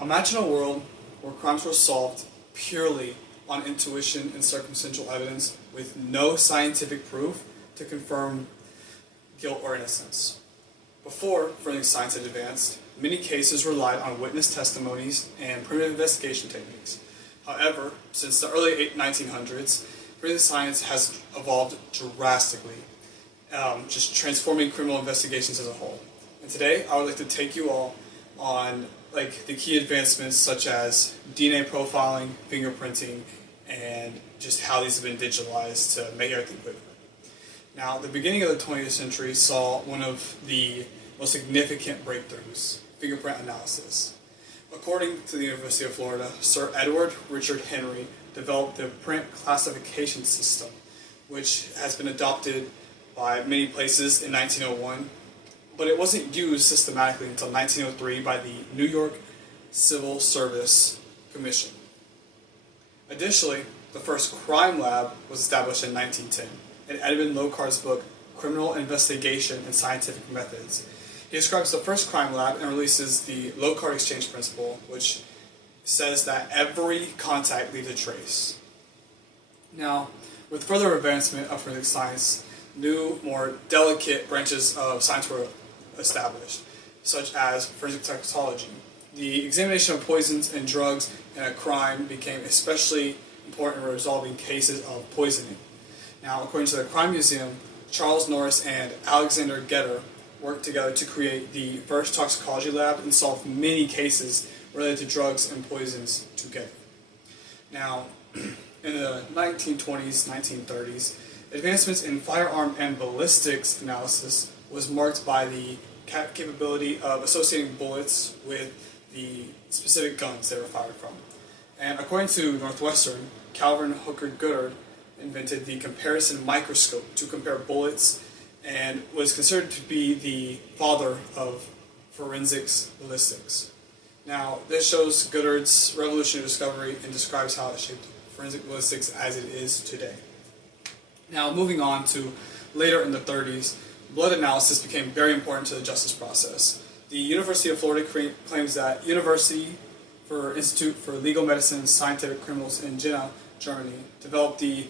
Imagine a world where crimes were solved purely on intuition and circumstantial evidence with no scientific proof to confirm guilt or innocence. Before forensic science had advanced, many cases relied on witness testimonies and primitive investigation techniques. However, since the early 1900s, forensic science has evolved drastically, just transforming criminal investigations as a whole. And today, I would like to take you all on the key advancements such as DNA profiling, fingerprinting, and just how these have been digitalized to make everything quicker. Now, the beginning of the 20th century saw one of the most significant breakthroughs, fingerprint analysis. According to the University of Florida, Sir Edward Richard Henry developed the print classification system, which has been adopted by many places in 1901, but it wasn't used systematically until 1903 by the New York Civil Service Commission. Additionally, the first crime lab was established in 1910 in Edmund Locard's book, Criminal Investigation and Scientific Methods. He describes the first crime lab and releases the Locard exchange principle, which says that every contact leaves a trace. Now, with further advancement of forensic science, new, more delicate branches of science were established, such as forensic toxicology. The examination of poisons and drugs in a crime became especially important in resolving cases of poisoning. Now, according to the Crime Museum, Charles Norris and Alexander Getter worked together to create the first toxicology lab and solve many cases related to drugs and poisons together. Now, in the 1920s, 1930s, advancements in firearm and ballistics analysis was marked by the capability of associating bullets with the specific guns they were fired from. And according to Northwestern, Calvin Hooker Goddard invented the comparison microscope to compare bullets and was considered to be the father of forensics ballistics. Now, this shows Goddard's revolutionary discovery and describes how it shaped forensic ballistics as it is today. Now, moving on to later in the 30s, blood analysis became very important to the justice process. The University of Florida claims that University for Institute for Legal Medicine and Scientific Criminals in Jena, Germany, developed the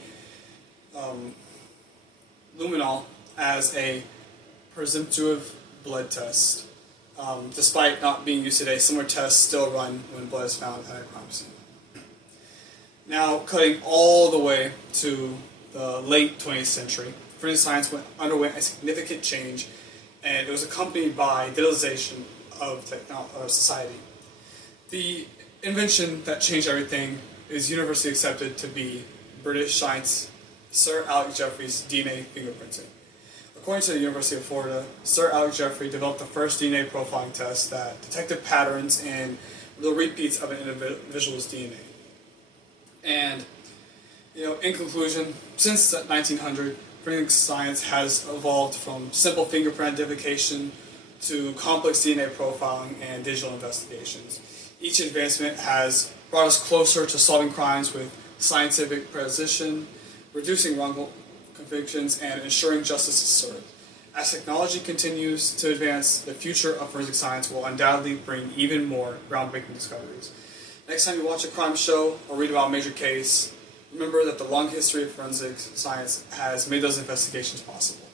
luminol as a presumptive blood test. Despite not being used today, similar tests still run when blood is found at a crime scene. Now, cutting all the way to the late 20th century, forensic science underwent a significant change, and it was accompanied by digitalization of society. The invention that changed everything is universally accepted to be British science Sir Alex Jeffrey's DNA fingerprinting. According to the University of Florida, Sir Alex Jeffrey developed the first DNA profiling test that detected patterns in the repeats of an individual's DNA. And, in conclusion, since 1900, forensic science has evolved from simple fingerprint identification to complex DNA profiling and digital investigations. Each advancement has brought us closer to solving crimes with scientific precision, reducing wrongful convictions, and ensuring justice is served. As technology continues to advance, the future of forensic science will undoubtedly bring even more groundbreaking discoveries. Next time you watch a crime show or read about a major case, remember that the long history of forensic science has made those investigations possible.